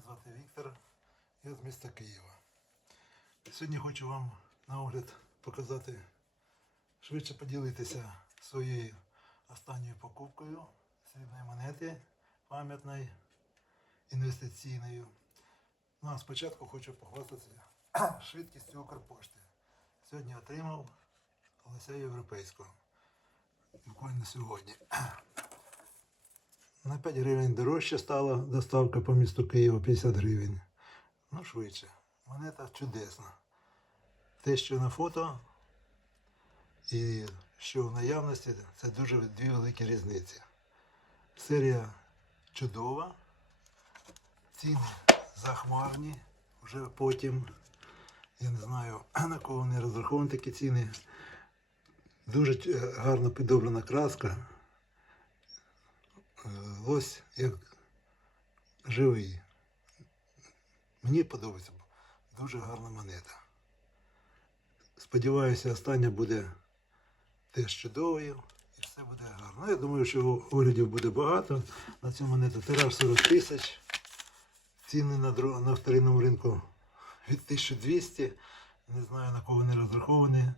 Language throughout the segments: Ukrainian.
звати Віктор, я з міста Києва. Сьогодні хочу вам на огляд показати, швидше поділитися своєю останньою покупкою срібної монети пам'ятної інвестиційною. Ну а спочатку хочу похвастатися швидкістю Укрпошти. Сьогодні отримав лося європейського. Буквально сьогодні. На 5 гривень дорожче стала доставка по місту Києва 50 гривень. Ну, швидше. Монета чудесна. Те, що на фото і що в наявності, це дуже дві великі різниці. Серія чудова, ціни захмарні, вже потім. Я не знаю, на кого вони розраховані такі ціни. Дуже е, гарно підобрана краска. Лось як живий. Мені подобається. Дуже гарна монета. Сподіваюся, остання буде теж чудовою і все буде гарно. Я думаю, що оглядів буде багато. На цю монету тираж 40 тисяч. Ціни на, на вторинному ринку від 1200. Не знаю на кого вони розраховані.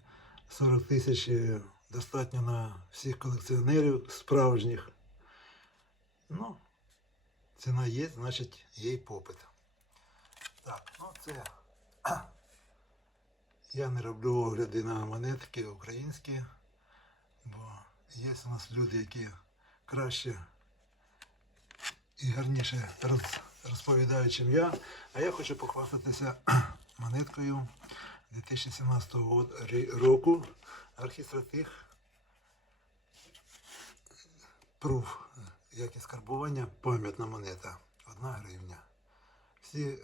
40 тисяч е, достатньо на всіх колекціонерів справжніх. Ну, ціна є, значить є й попит. Так, ну це. Я не роблю огляди на монетки українські, бо є у нас люди, які краще і гарніше роз- розповідають, ніж я. А я хочу похвастатися монеткою 2017 року архістратих пруф, як і скарбування, пам'ятна монета. Одна гривня. Всі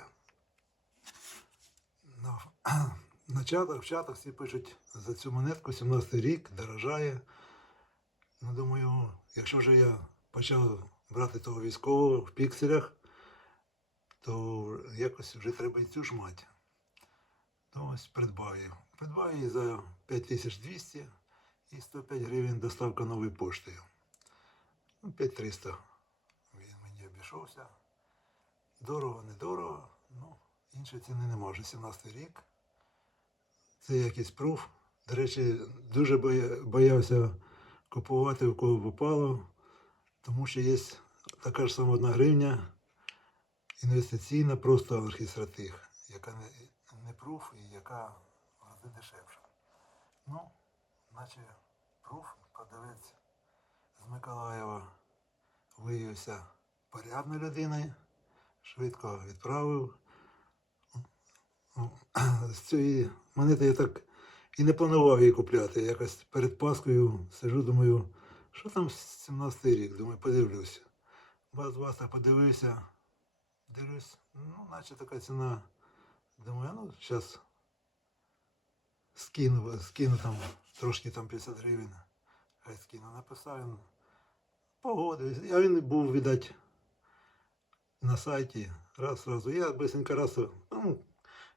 на, на чатах, в чатах всі пишуть за цю монетку 17 рік, дорожає. Ну, думаю, якщо вже я почав брати того військового в пікселях, то якось вже треба і цю ж мати. То ось придбав її. Придбав її за 5200 і 105 гривень доставка новою поштою. Ну, 5300 він мені обійшовся. Дорого, недорого, ну, іншої ціни нема. Вже 17 рік. Це якийсь пруф. До речі, дуже боявся купувати у кого попало, тому що є така ж сама одна гривня інвестиційна, просто архістратих, яка не, не пруф і яка рази дешевша. Ну, наче пруф, продавець з Миколаєва виявився порядною людиною, швидко відправив. Ну, З цієї монети я так і не планував її купляти. Якось перед Паскою сижу, думаю, що там 17 й рік, думаю, подивлюся. Бац-бац, так подивився, дивлюсь, ну, наче така ціна. Думаю, ну, зараз скину, скину там трошки там 50 гривень. Хай скину. Написав він погодився. А він був, видать, на сайті. Раз, разу. Я бисенько раз, ну,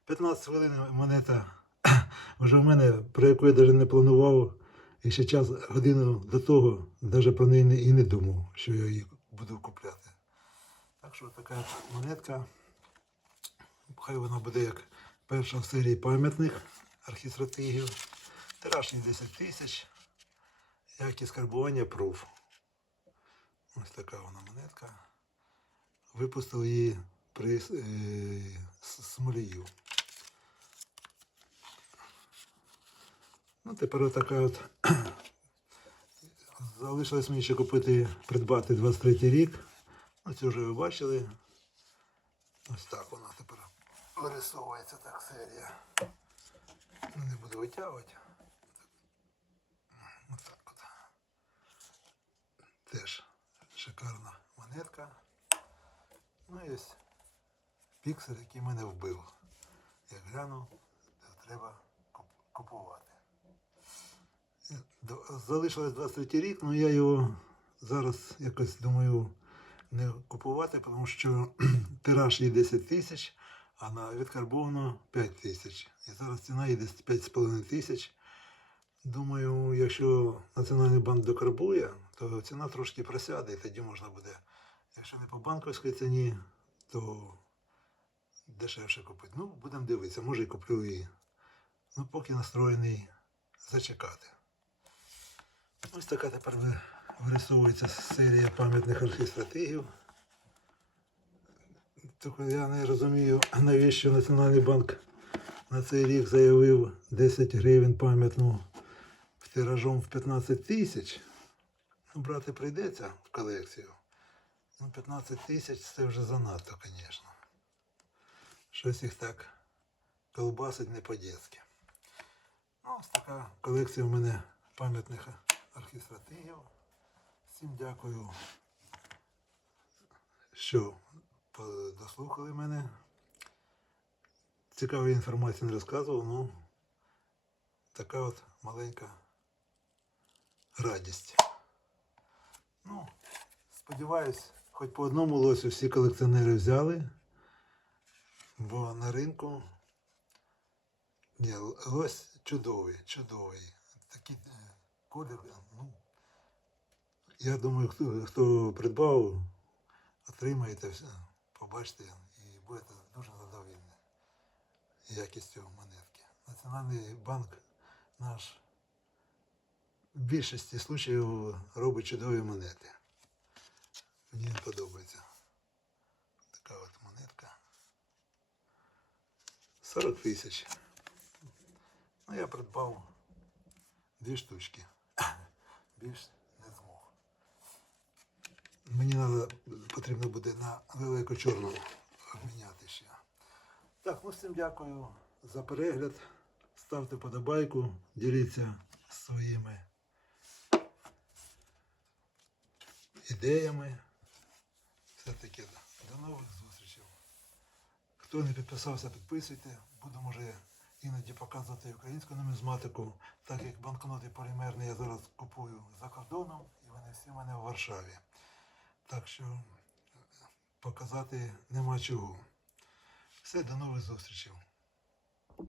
15 хвилин монета вже в мене, про яку я навіть не планував. І ще час, годину до того, навіть про неї і не думав, що я її буду купляти. Так що така монетка. Хай вона буде як перша в серії пам'ятних архістратигів. Тираж 10 тисяч. Як і скарбування пруф. Ось така вона монетка. Випустили її при е, Смолію. Ну, тепер отака от. Залишилось мені ще купити, придбати 23 рік. Ну, це вже ви бачили. Ось так вона тепер вирисовується так серія. Ну, не буду витягувати. Ось так от. Теж шикарна монетка. Ну і ось піксель, який мене вбив. Як глянув, треба купувати. Залишилось 23 рік, але я його зараз якось думаю не купувати, тому що тираж є 10 тисяч, а на відкарбовано 5 тисяч. І зараз ціна є десь 5,5 тисяч. Думаю, якщо Національний банк докарбує, то ціна трошки просяде, і тоді можна буде. Якщо не по банківській ціні, то дешевше купити. Ну, будемо дивитися, може і куплю і. Ну, поки настроєний зачекати. Ось така тепер ви- вирисовується серія пам'ятних архістратигів. Тільки я не розумію, навіщо Національний банк на цей рік заявив 10 гривень пам'ятну тиражом в 15 тисяч. Брати прийдеться в колекцію. Ну, 15 тисяч це вже занадто, звісно. Щось їх так колбасить не по-дєцьки. Ну, ось така колекція у мене пам'ятних архістратигів. Всім дякую, що дослухали мене. Цікавої інформації не розказував, ну така от маленька радість. Ну, сподіваюсь, хоч по одному лосю всі колекціонери взяли, бо на ринку ні, лось чудовий, чудовий. Такий е, колір, ну, я думаю, хто, хто придбав, отримаєте все, побачите і будете дуже задоволені якістю монетки. Національний банк наш в більшості случаїв робить чудові монети. Мені подобається. Така от монетка. 40 тисяч. Ну, я придбав дві штучки. Більш не змог. Мені надо, потрібно буде на велику чорну обміняти ще. Так, ну всім дякую за перегляд. Ставте подобайку, діліться своїми ідеями. Все таки до нових зустрічей. Хто не підписався, підписуйте. Буду може іноді показувати українську нумізматику, так як банкноти полімерні я зараз купую за кордоном і вони всі в мене в Варшаві. Так що показати нема чого. Все, до нових зустрічей.